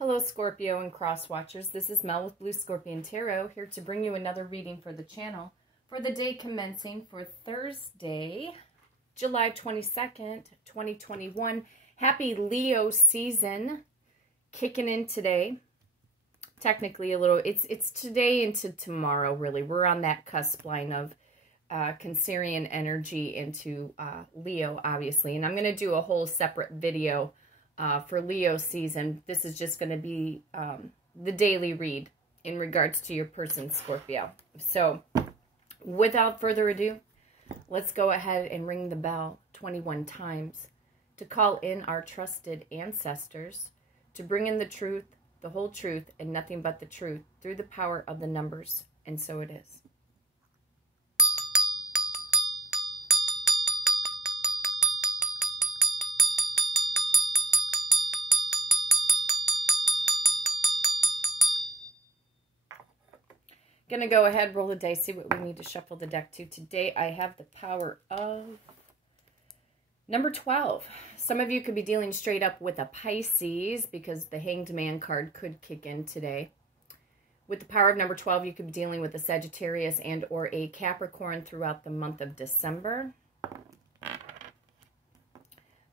Hello, Scorpio and Cross Watchers. This is Mel with Blue Scorpion Tarot, here to bring you another reading for the channel for the day commencing for Thursday, July 22nd, 2021. Happy Leo season kicking in today. Technically a little, it's today into tomorrow, really. We're on that cusp line of Cancerian energy into Leo, obviously. And I'm going to do a whole separate video for Leo season. This is just going to be the daily read in regards to your person, Scorpio. So without further ado, let's go ahead and ring the bell 21 times to call in our trusted ancestors to bring in the truth, the whole truth, and nothing but the truth through the power of the numbers. And so it is. Gonna go ahead, roll the dice, see what we need to shuffle the deck to. Today I have the power of number 12. Some of you could be dealing straight up with a Pisces because the Hanged Man card could kick in today. With the power of number 12, you could be dealing with a Sagittarius and or a Capricorn throughout the month of December.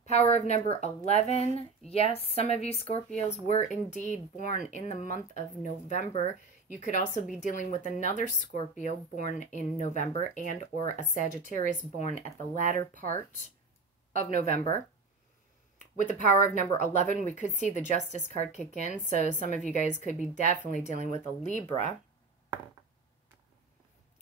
Power of number 11. Yes, some of you Scorpios were indeed born in the month of November. You could also be dealing with another Scorpio born in November and or a Sagittarius born at the latter part of November. With the power of number 11, we could see the Justice card kick in. So some of you guys could be definitely dealing with a Libra.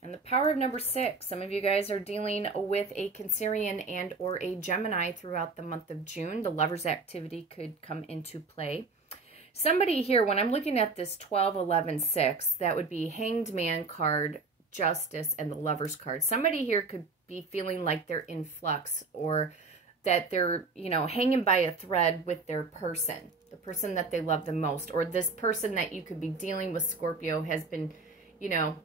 And the power of number 6, some of you guys are dealing with a Cancerian and or a Gemini throughout the month of June. The Lover's activity could come into play. Somebody here, when I'm looking at this 12, 11, 6, that would be Hanged Man card, Justice, and the Lover's card. Somebody here could be feeling like they're in flux or that they're, you know, hanging by a thread with their person, the person that they love the most, or this person that you could be dealing with, Scorpio, has been, you know,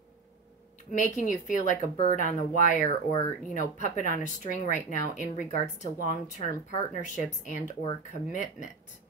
making you feel like a bird on the wire or, you know, puppet on a string right now in regards to long-term partnerships and or commitment.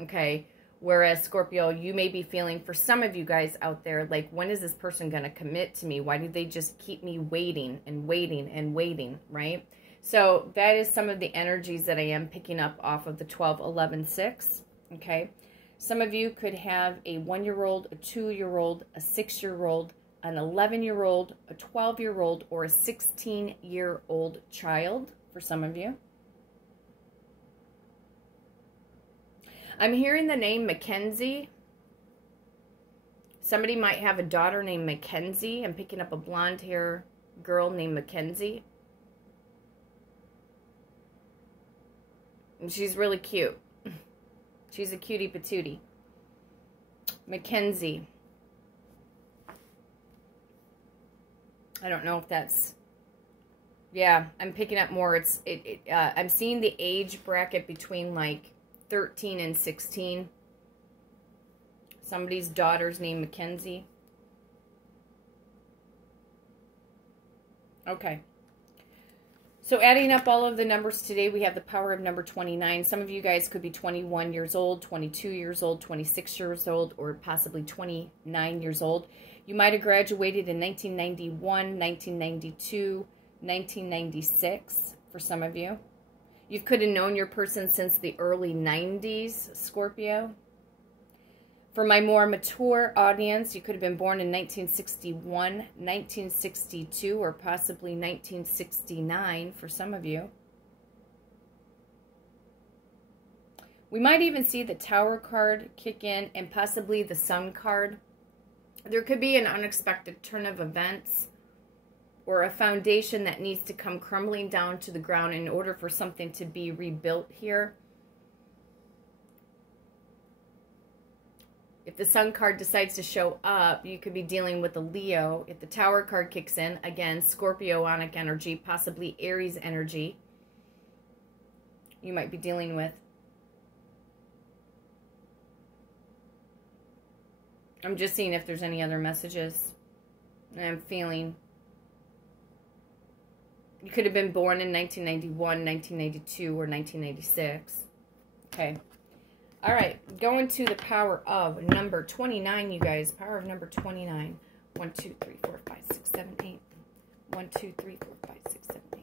Okay. Whereas, Scorpio, you may be feeling, for some of you guys out there, like, when is this person going to commit to me? Why do they just keep me waiting and waiting and waiting, right? So that is some of the energies that I am picking up off of the 12, 11, 6, okay? Some of you could have a 1-year-old, a 2-year-old, a 6-year-old, an 11-year-old, a 12-year-old, or a 16-year-old child for some of you. I'm hearing the name Mackenzie. Somebody might have a daughter named Mackenzie. I'm picking up a blonde hair girl named Mackenzie. And she's really cute. She's a cutie patootie. Mackenzie. I don't know if that's... Yeah, I'm picking up more. I'm seeing the age bracket between like 13 and 16. Somebody's daughter's named Mackenzie. Okay. So adding up all of the numbers today, we have the power of number 29. Some of you guys could be 21 years old, 22 years old, 26 years old, or possibly 29 years old. You might have graduated in 1991, 1992, 1996 for some of you. You could have known your person since the early 90s, Scorpio. For my more mature audience, you could have been born in 1961, 1962, or possibly 1969 for some of you. We might even see the Tower card kick in and possibly the Sun card. There could be an unexpected turn of events or a foundation that needs to come crumbling down to the ground in order for something to be rebuilt here. If the Sun card decides to show up, you could be dealing with a Leo. If the Tower card kicks in, again, Scorpionic energy, possibly Aries energy, you might be dealing with. I'm just seeing if there's any other messages. And I'm feeling you could have been born in 1991, 1992, or 1996. Okay. All right, going to the power of number 29, you guys. Power of number 29. 1, 2, 3, 4, 5, 6, 7, 8. 1, 2, 3, 4, 5, 6, 7, 8.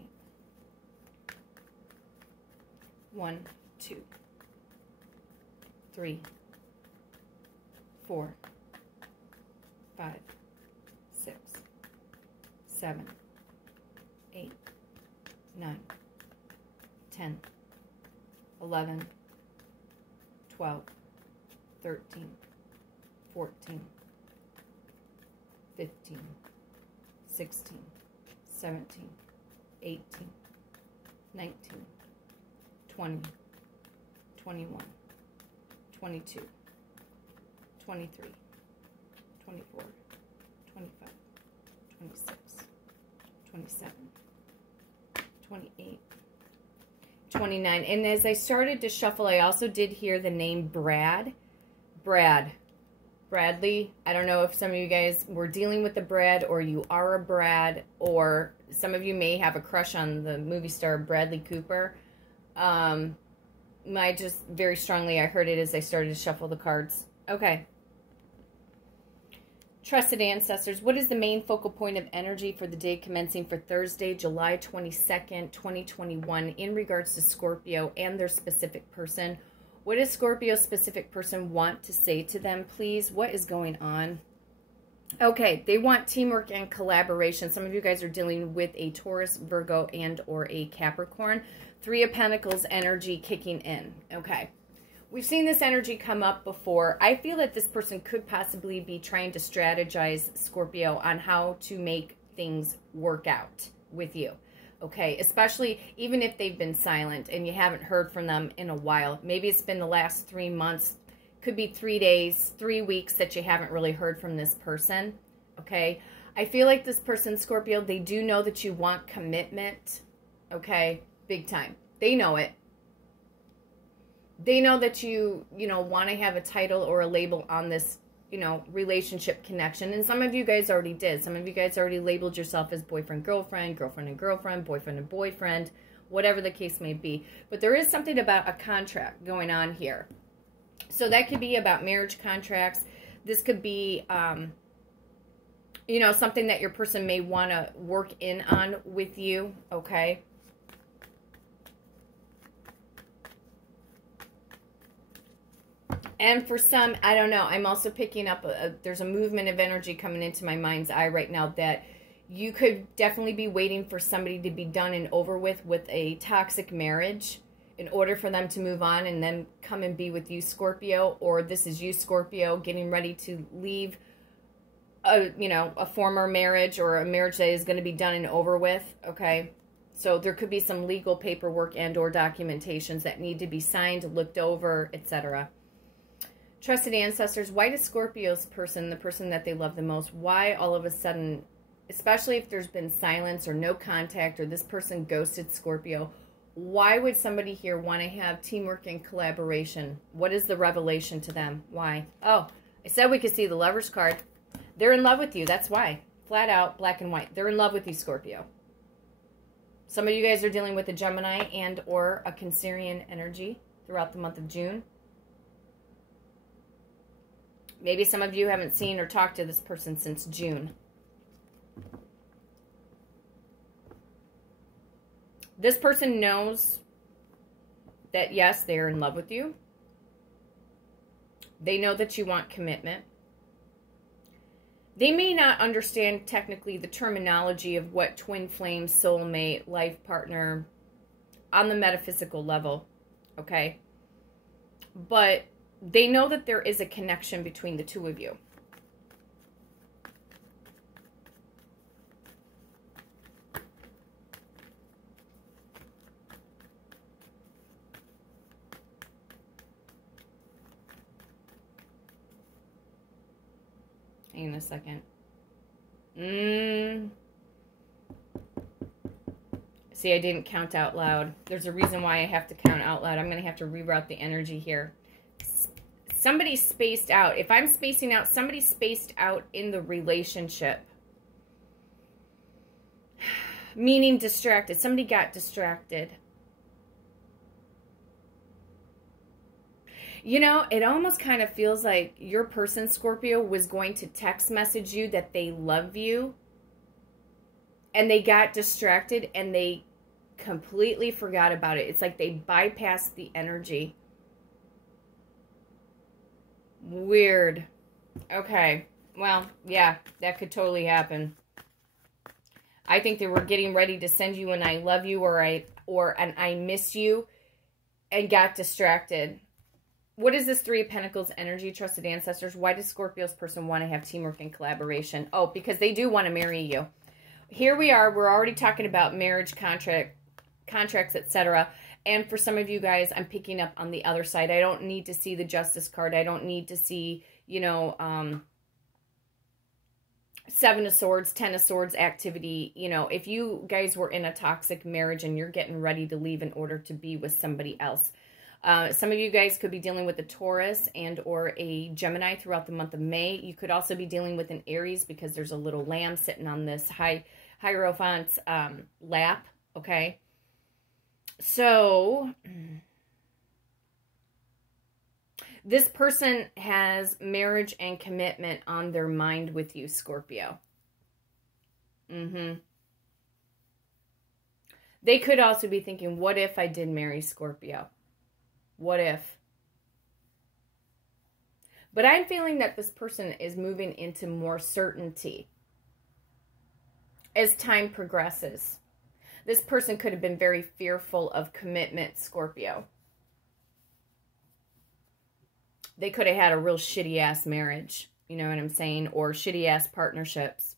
1, 2, 3, 4, 5, 6, 7, 8, 9, 10, 11, 12, 13, 14, 15, 16, 17, 18, 19, 20, 21, 22, 23, 24, 25, 26, 27, 28, 29. And as I started to shuffle, I also did hear the name Bradley. I don't know if some of you guys were dealing with a Brad, or you are a Brad, or some of you may have a crush on the movie star Bradley Cooper. I just very strongly, I heard it as I started to shuffle the cards. Okay. Trusted ancestors, what is the main focal point of energy for the day commencing for Thursday, July 22nd, 2021, in regards to Scorpio and their specific person? What does Scorpio's specific person want to say to them, please? What is going on? Okay, they want teamwork and collaboration. Some of you guys are dealing with a Taurus, Virgo, and or a Capricorn. 3 of Pentacles energy kicking in. Okay. We've seen this energy come up before. I feel that this person could possibly be trying to strategize, Scorpio, on how to make things work out with you. Okay, especially even if they've been silent and you haven't heard from them in a while. Maybe it's been the last 3 months. Could be 3 days, 3 weeks that you haven't really heard from this person. Okay, I feel like this person, Scorpio, they do know that you want commitment. Okay, big time. They know it. They know that you want to have a title or a label on this, relationship connection. And some of you guys already did. Some of you guys already labeled yourself as boyfriend, girlfriend, girlfriend and girlfriend, boyfriend and boyfriend, whatever the case may be. But there is something about a contract going on here. So that could be about marriage contracts. This could be, something that your person may want to work in on with you, okay? And for some, I don't know, I'm also picking up, there's a movement of energy coming into my mind's eye right now that you could definitely be waiting for somebody to be done and over with a toxic marriage in order for them to move on and then come and be with you, Scorpio. Or this is you, Scorpio, getting ready to leave a former marriage or a marriage that is going to be done and over with, okay? So there could be some legal paperwork and or documentations that need to be signed, looked over, etc. Trusted ancestors, why does Scorpio's person, the person that they love the most, why all of a sudden, especially if there's been silence or no contact or this person ghosted Scorpio, why would somebody here want to have teamwork and collaboration? What is the revelation to them? Why? Oh, I said we could see the Lover's card. They're in love with you. That's why. Flat out, black and white. They're in love with you, Scorpio. Some of you guys are dealing with a Gemini and or a Cancerian energy throughout the month of June. Maybe some of you haven't seen or talked to this person since June. This person knows that, yes, they're in love with you. They know that you want commitment. They may not understand technically the terminology of what twin flame, soulmate, life partner on the metaphysical level, okay? But they know that there is a connection between the two of you. Hang on a second. See, I didn't count out loud. There's a reason why I have to count out loud. I'm going to have to reroute the energy here. Somebody spaced out. If I'm spacing out, somebody spaced out in the relationship. Meaning distracted. Somebody got distracted. You know, it almost kind of feels like your person, Scorpio, was going to text message you that they love you. And they got distracted and they completely forgot about it. It's like they bypassed the energy. Weird. Okay. Well, yeah, that could totally happen. I think they were getting ready to send you an I love you or an I miss you and got distracted. What is this Three of Pentacles energy, trusted ancestors? Why does Scorpio's person want to have teamwork and collaboration? Oh, because they do want to marry you. Here we are. We're already talking about marriage, contracts, etc. And for some of you guys, I'm picking up on the other side. I don't need to see the Justice card. I don't need to see, you know, Seven of Swords, Ten of Swords activity. You know, if you guys were in a toxic marriage and you're getting ready to leave in order to be with somebody else. Some of you guys could be dealing with a Taurus and or a Gemini throughout the month of May. You could also be dealing with an Aries because there's a little lamb sitting on this Hierophant's lap, okay? So, this person has marriage and commitment on their mind with you, Scorpio. They could also be thinking, what if I did marry Scorpio? What if? But I'm feeling that this person is moving into more certainty as time progresses. This person could have been very fearful of commitment, Scorpio. They could have had a real shitty-ass marriage, you know what I'm saying? Or shitty-ass partnerships,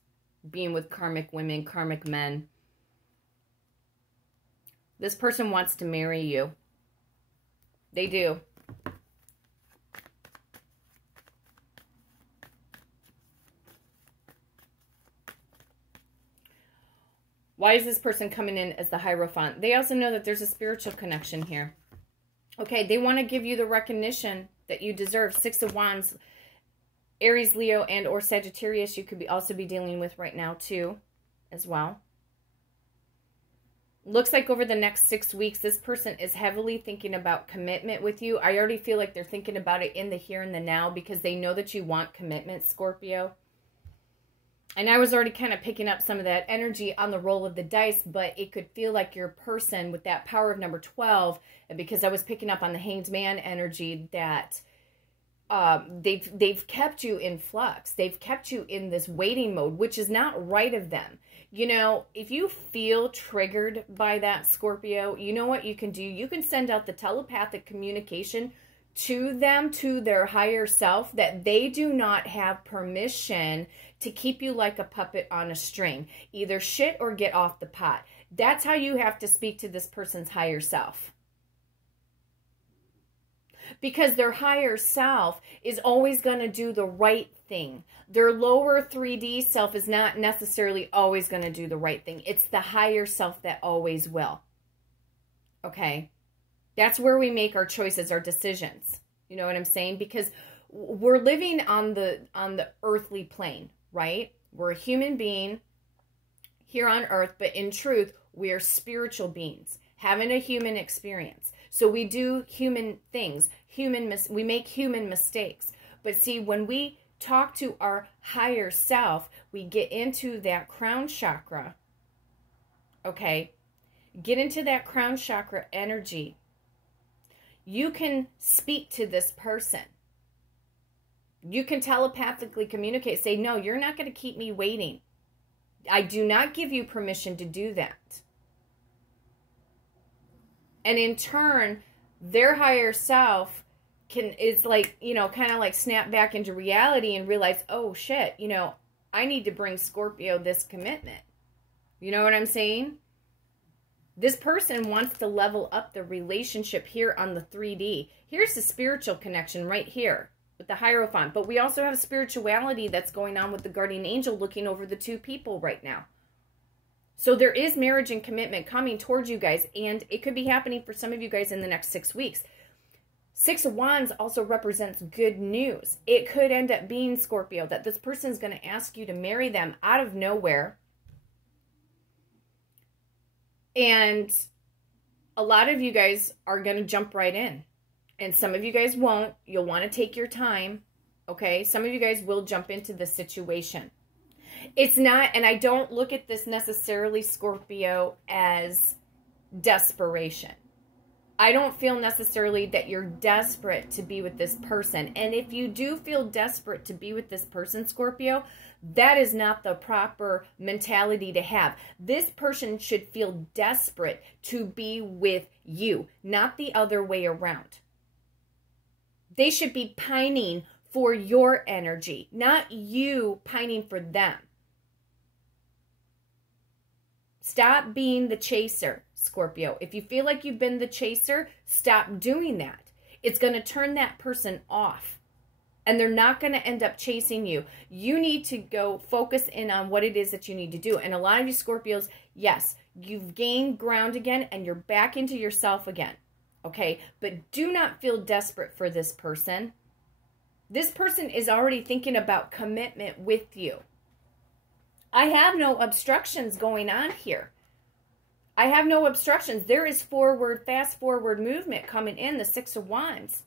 being with karmic women, karmic men. This person wants to marry you. They do. Why is this person coming in as the Hierophant? They also know that there's a spiritual connection here. Okay, they want to give you the recognition that you deserve. Six of Wands, Aries, Leo, and or Sagittarius you could also be dealing with right now too, as well. Looks like over the next 6 weeks, this person is heavily thinking about commitment with you. I already feel like they're thinking about it in the here and the now because they know that you want commitment, Scorpio. And I was already kind of picking up some of that energy on the roll of the dice, but it could feel like your person with that power of number 12, because I was picking up on the Hanged Man energy, that they've kept you in flux. They've kept you in this waiting mode, which is not right of them. You know, if you feel triggered by that, Scorpio, you know what you can do? You can send out the telepathic communication to them, to their higher self, that they do not have permission to keep you like a puppet on a string. Either shit or get off the pot. That's how you have to speak to this person's higher self. Because their higher self is always going to do the right thing. Their lower 3D self is not necessarily always going to do the right thing. It's the higher self that always will. Okay? That's where we make our choices, our decisions. You know what I'm saying? Because we're living on the earthly plane, right? We're a human being here on earth, but in truth, we are spiritual beings having a human experience. So we do human things, we make human mistakes. But see, when we talk to our higher self, we get into that crown chakra, okay? Get into that crown chakra energy. You can speak to this person. You can telepathically communicate, say, no, you're not going to keep me waiting. I do not give you permission to do that. And in turn, their higher self it's like, you know, kind of like snap back into reality and realize, oh shit, you know, I need to bring Scorpio this commitment. You know what I'm saying? This person wants to level up the relationship here on the 3D. Here's the spiritual connection right here with the Hierophant. But we also have spirituality that's going on with the guardian angel looking over the two people right now. So there is marriage and commitment coming towards you guys, and it could be happening for some of you guys in the next 6 weeks. Six of Wands also represents good news. It could end up being, Scorpio, that this person is going to ask you to marry them out of nowhere. And a lot of you guys are going to jump right in. And some of you guys won't. You'll want to take your time. Okay? Some of you guys will jump into the situation. It's not, and I don't look at this necessarily, Scorpio, as desperation. I don't feel necessarily that you're desperate to be with this person. And if you do feel desperate to be with this person, Scorpio, that is not the proper mentality to have. This person should feel desperate to be with you, not the other way around. They should be pining for your energy, not you pining for them. Stop being the chaser, Scorpio. If you feel like you've been the chaser, stop doing that. It's going to turn that person off. And they're not going to end up chasing you. You need to go focus in on what it is that you need to do. And a lot of you Scorpios, yes, you've gained ground again and you're back into yourself again. Okay? But do not feel desperate for this person. This person is already thinking about commitment with you. I have no obstructions going on here. I have no obstructions. There is forward, fast forward movement coming in, the Six of Wands.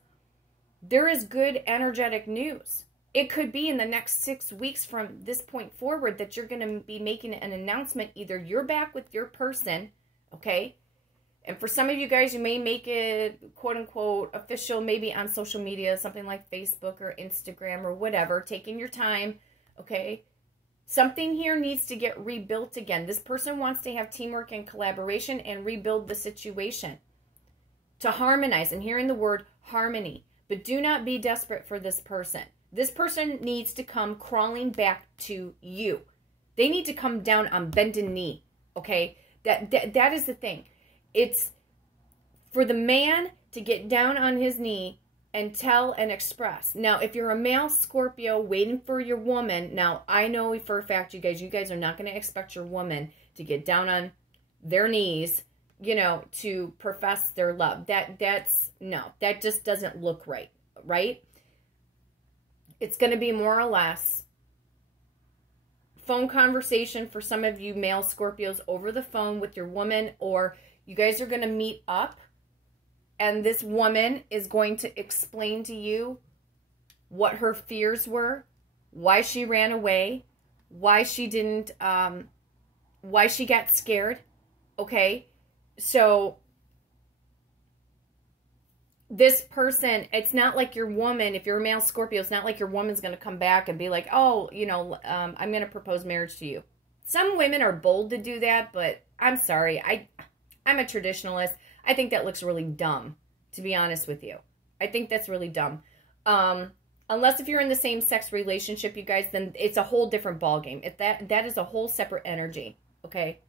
There is good energetic news. It could be in the next 6 weeks from this point forward that you're going to be making an announcement. Either you're back with your person, okay? And for some of you guys, you may make it, quote unquote, official, maybe on social media, something like Facebook or Instagram or whatever, taking your time, okay? Something here needs to get rebuilt again. This person wants to have teamwork and collaboration and rebuild the situation. To harmonize, and hearing the word harmony. But do not be desperate for this person. This person needs to come crawling back to you. They need to come down on bended knee, okay? That is the thing. It's for the man to get down on his knee and tell and express. Now, if you're a male Scorpio waiting for your woman, now I know for a fact you guys are not going to expect your woman to get down on their knees, you know, to profess their love. No, that just doesn't look right, right? It's going to be more or less phone conversation for some of you male Scorpios over the phone with your woman, or you guys are going to meet up. And this woman is going to explain to you what her fears were, why she ran away, why she didn't, why she got scared, okay? So this person, it's not like your woman, if you're a male Scorpio, it's not like your woman's going to come back and be like, oh, you know, I'm going to propose marriage to you. Some women are bold to do that, but I'm sorry. I'm a traditionalist. I think that looks really dumb, to be honest with you. I think that's really dumb. Unless if you're in the same sex relationship, you guys, then it's a whole different ballgame. That is a whole separate energy, okay?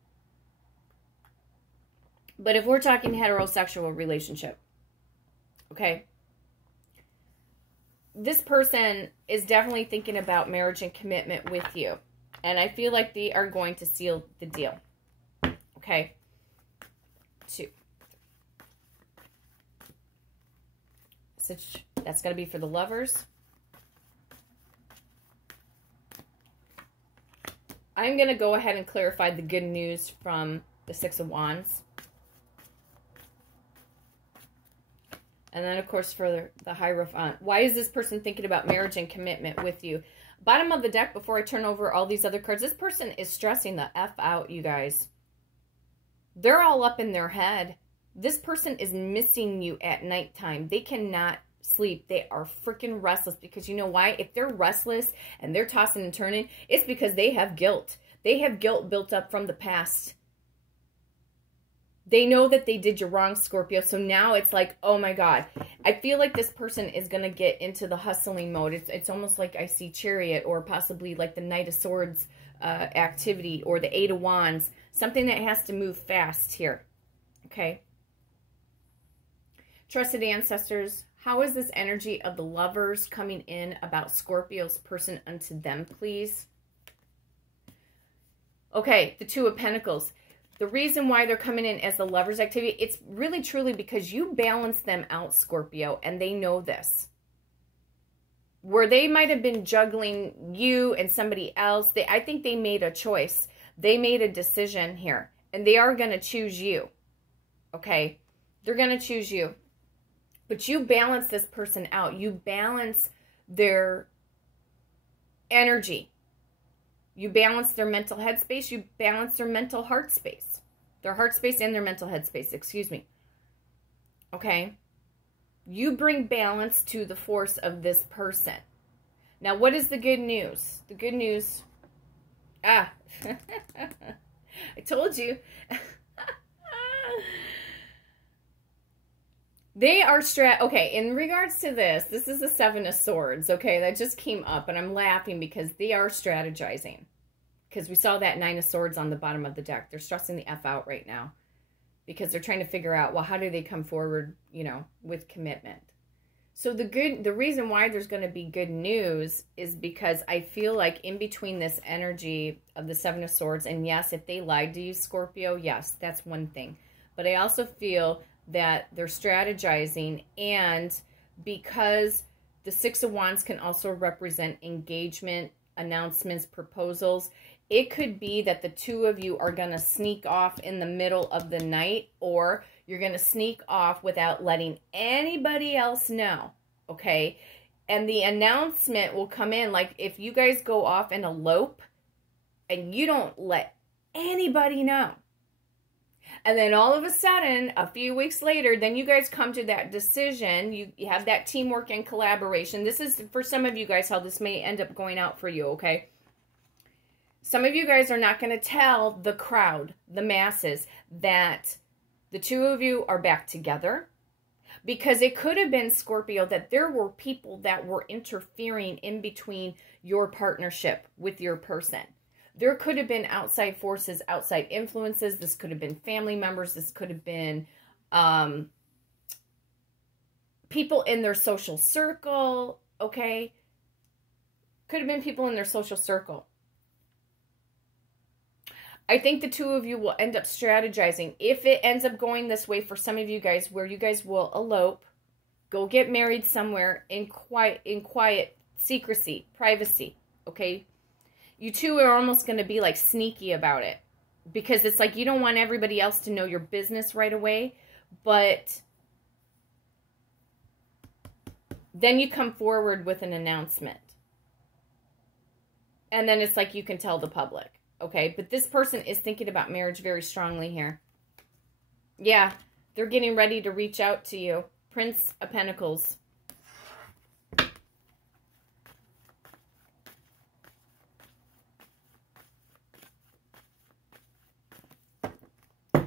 But if we're talking heterosexual relationship, okay, this person is definitely thinking about marriage and commitment with you. And I feel like they are going to seal the deal, okay? 2. That's going to be for the lovers. I'm going to go ahead and clarify the good news from the Six of Wands. And then, of course, for the Hierophant. Why is this person thinking about marriage and commitment with you? Bottom of the deck, before I turn over all these other cards, this person is stressing the F out, you guys. They're all up in their head. This person is missing you at nighttime. They cannot sleep. They are freaking restless because you know why? If they're restless and they're tossing and turning, it's because they have guilt. They have guilt built up from the past. They know that they did you wrong, Scorpio. So now it's like, oh my God. I feel like this person is going to get into the hustling mode. It's almost like I see Chariot or possibly like the Knight of Swords activity or the Eight of Wands. Something that has to move fast here. Okay. Trusted ancestors, how is this energy of the lovers coming in about Scorpio's person unto them, please? Okay, the Two of Pentacles. The reason why they're coming in as the lovers activity, it's really truly because you balance them out, Scorpio, and they know this. Where they might have been juggling you and somebody else, I think they made a choice. They made a decision here, and they are going to choose you. Okay? They're going to choose you. But you balance this person out. You balance their energy. You balance their mental headspace. You balance their mental heart space. Their heart space and their mental headspace, excuse me. Okay? You bring balance to the force of this person. Now, what is the good news? The good news... I told you. They are okay, in regards to this is the Seven of Swords, okay? That just came up, and I'm laughing because they are strategizing. Because we saw that Nine of Swords on the bottom of the deck. They're stressing the F out right now. Because they're trying to figure out, well, how do they come forward, you know, with commitment? So the reason why there's going to be good news is because I feel like in between this energy of the Seven of Swords, and yes, if they lied to you, Scorpio, yes, that's one thing. But I also feel that they're strategizing, and because the Six of Wands can also represent engagement, announcements, proposals, it could be that the two of you are going to sneak off in the middle of the night, or you're going to sneak off without letting anybody else know, okay? And the announcement will come in, like if you guys go off and elope and you don't let anybody know. And then all of a sudden, a few weeks later, then you guys come to that decision. You have that teamwork and collaboration. This is, for some of you guys, how this may end up going out for you, okay? Some of you guys are not going to tell the crowd, the masses, that the two of you are back together. Because it could have been, Scorpio, that there were people that were interfering in between your partnership with your person. There could have been outside forces, outside influences. This could have been family members. This could have been people in their social circle, okay? Could have been people in their social circle. I think the two of you will end up strategizing. If it ends up going this way for some of you guys, where you guys will elope, go get married somewhere in quiet secrecy, privacy, okay? You two are almost going to be like sneaky about it, because it's like you don't want everybody else to know your business right away, but then you come forward with an announcement. And then it's like you can tell the public. Okay, but this person is thinking about marriage very strongly here. Yeah, they're getting ready to reach out to you. Prince of Pentacles.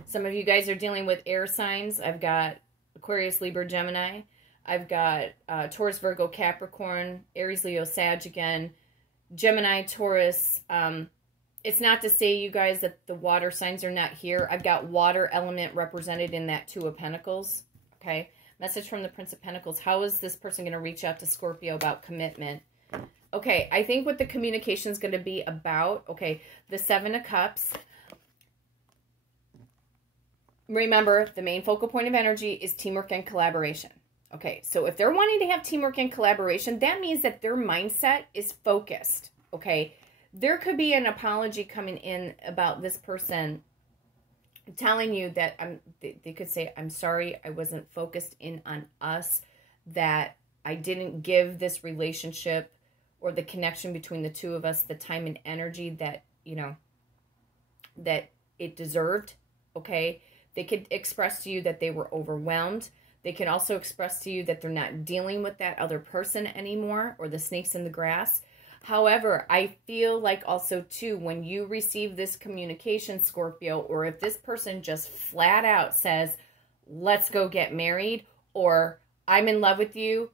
Some of you guys are dealing with air signs. I've got Aquarius, Libra, Gemini. I've got Taurus, Virgo, Capricorn, Aries, Leo, Sag again. Gemini, Taurus. It's not to say, you guys, that the water signs are not here. I've got water element represented in that Two of Pentacles. Okay. Message from the Prince of Pentacles. How is this person going to reach out to Scorpio about commitment? Okay. I think what the communication is going to be about, okay, the Seven of Cups. Remember, the main focal point of energy is teamwork and collaboration. Okay. So if they're wanting to have teamwork and collaboration, that means that their mindset is focused. Okay. There could be an apology coming in about this person telling you that they could say, I'm sorry, I wasn't focused in on us, that I didn't give this relationship or the connection between the two of us the time and energy that, you know, that it deserved, okay? They could express to you that they were overwhelmed. They can also express to you that they're not dealing with that other person anymore, or the snakes in the grass. However, I feel like also, too, when you receive this communication, Scorpio, or if this person just flat out says, let's go get married, or I'm in love with you,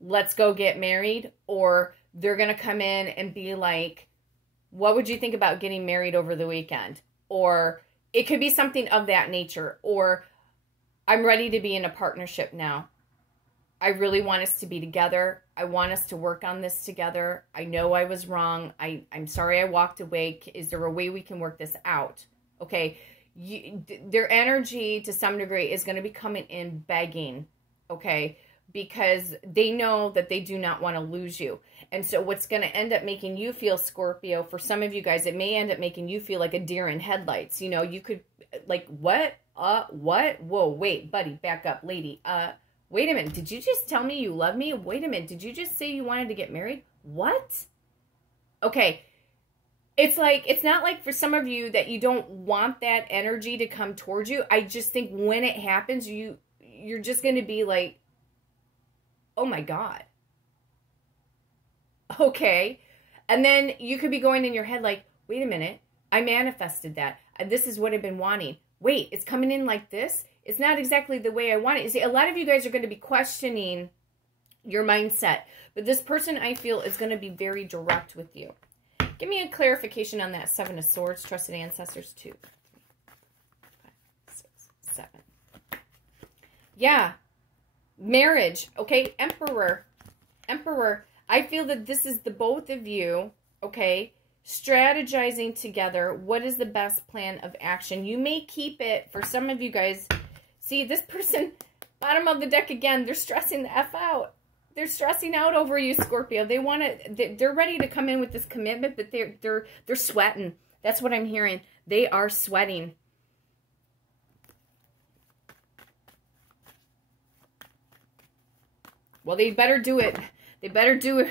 let's go get married, or they're going to come in and be like, what would you think about getting married over the weekend? Or it could be something of that nature, or I'm ready to be in a partnership now. I really want us to be together. I want us to work on this together. I know I was wrong. I'm sorry I walked away. Is there a way we can work this out? Okay. Their energy to some degree is going to be coming in begging. Okay. Because they know that they do not want to lose you. And so what's going to end up making you feel, Scorpio, for some of you guys, it may end up making you feel like a deer in headlights. You know, you could like, what? What? Whoa, wait, buddy, back up, lady. Wait a minute. Did you just tell me you love me? Wait a minute. Did you just say you wanted to get married? What? Okay. It's like, it's not like for some of you that you don't want that energy to come towards you. I just think when it happens, you're just going to be like, oh my God. Okay. And then you could be going in your head like, wait a minute. I manifested that. This is what I've been wanting. Wait, it's coming in like this? It's not exactly the way I want it. You see, a lot of you guys are going to be questioning your mindset. But this person, I feel, is going to be very direct with you. Give me a clarification on that 7 of Swords, trusted ancestors, 2, 3, 5, 6, 7. Yeah. Marriage. Okay. Emperor. Emperor. I feel that this is the both of you, okay, strategizing together. What is the best plan of action? You may keep it, for some of you guys, see, this person, bottom of the deck again, they're stressing the F out. They're stressing out over you, Scorpio. They want to, they're ready to come in with this commitment, but they're sweating. That's what I'm hearing. They are sweating. Well, they better do it. They better do it.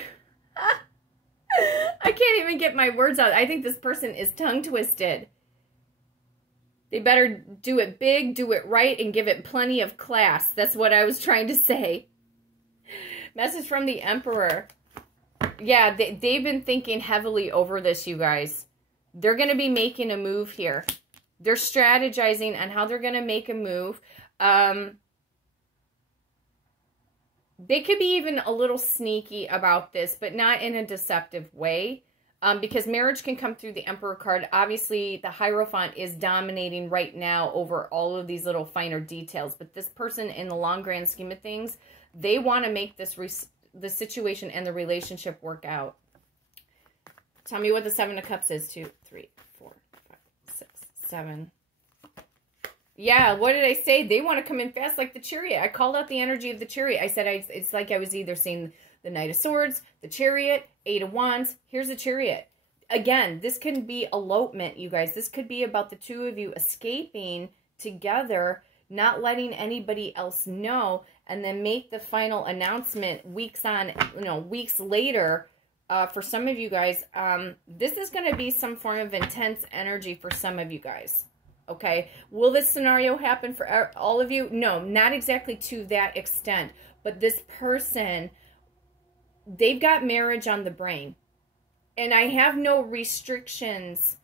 I can't even get my words out. I think this person is tongue twisted. They better do it big, do it right, and give it plenty of class. That's what I was trying to say. Message from the Emperor. Yeah, they've been thinking heavily over this, you guys. They're going to be making a move here. They're strategizing on how they're going to make a move. They could be even a little sneaky about this, but not in a deceptive way. Because marriage can come through the Emperor card. Obviously, the Hierophant is dominating right now over all of these little finer details. But this person, in the long grand scheme of things, they want to make this the situation and the relationship work out. Tell me what the 7 of Cups is. 2, 3, 4, 5, 6, 7. Yeah, what did I say? They want to come in fast like the Chariot. I called out the energy of the Chariot. I said it's like I was either seeing the Knight of Swords, the Chariot, 8 of Wands. Here's the Chariot. Again, this can be elopement, you guys. This could be about the two of you escaping together, not letting anybody else know, and then make the final announcement weeks later. For some of you guys, this is going to be some form of intense energy for some of you guys. Okay, will this scenario happen for all of you? No, not exactly to that extent. But this person, they've got marriage on the brain. And I have no restrictions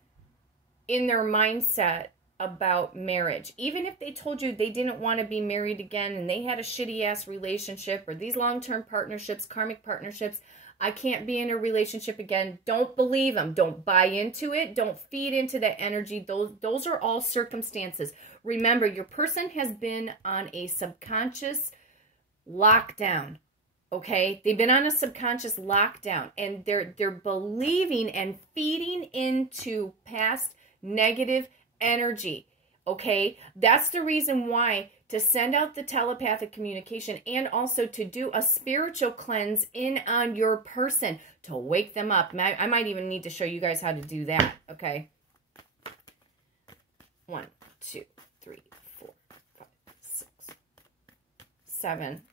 in their mindset about marriage. Even if they told you they didn't want to be married again and they had a shitty-ass relationship or these long-term partnerships, karmic partnerships, I can't be in a relationship again. Don't believe them. Don't buy into it. Don't feed into that energy. Those are all circumstances. Remember, your person has been on a subconscious lockdown. Okay? They've been on a subconscious lockdown, and they're believing and feeding into past negative energy. Okay? That's the reason why to send out the telepathic communication and also to do a spiritual cleanse in on your person to wake them up. I might even need to show you guys how to do that, okay? 1, 2, 3, 4, 5, 6, 7.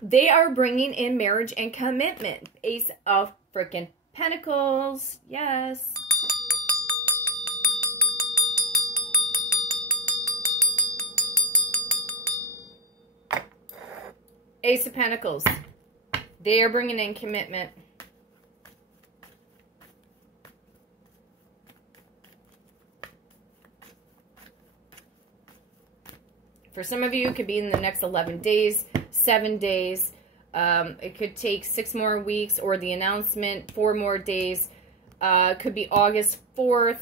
They are bringing in marriage and commitment. Ace of freaking Pentacles. Yes. Ace of Pentacles. They are bringing in commitment. For some of you, it could be in the next 11 days, 7 days. It could take 6 more weeks or the announcement, 4 more days. Could be August 4th.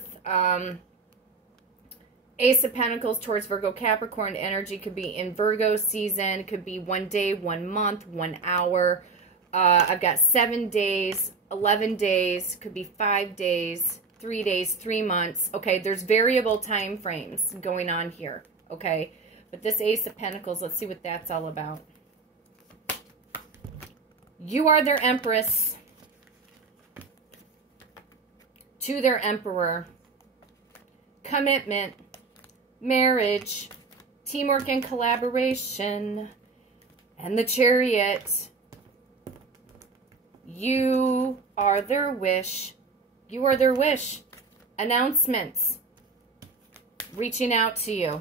Ace of Pentacles towards Virgo Capricorn energy could be in Virgo season. Could be 1 day, 1 month, 1 hour. I've got 7 days, 11 days. Could be 5 days, 3 days, 3 months. Okay, there's variable time frames going on here. Okay, but this Ace of Pentacles, let's see what that's all about. You are their Empress to their Emperor. Commitment. Marriage, teamwork and collaboration, And the Chariot. You are their wish. You are their wish. Announcements. Reaching out to you.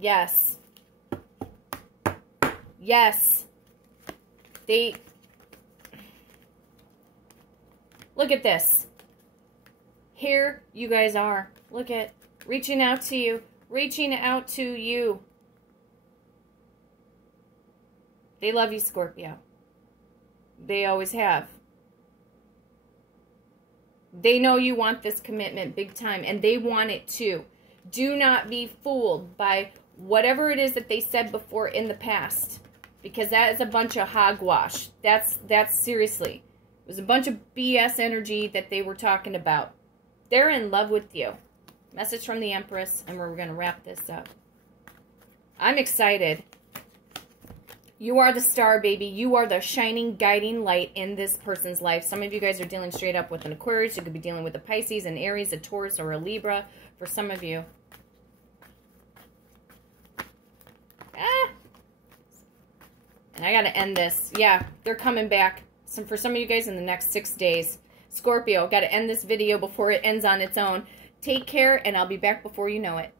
Yes. Yes. Look at this. Here you guys are. Look at, reaching out to you. Reaching out to you. They love you, Scorpio. They always have. They know you want this commitment big time, and they want it too. Do not be fooled by whatever it is that they said before in the past, because that is a bunch of hogwash. That's seriously. It was a bunch of BS energy that they were talking about. They're in love with you. Message from the Empress, and we're going to wrap this up. I'm excited. You are the star, baby. You are the shining, guiding light in this person's life. Some of you guys are dealing straight up with an Aquarius. You could be dealing with a Pisces, an Aries, a Taurus, or a Libra for some of you. And I got to end this. Yeah, they're coming back. For some of you guys in the next 6 days. Scorpio, got to end this video before it ends on its own. Take care, and I'll be back before you know it.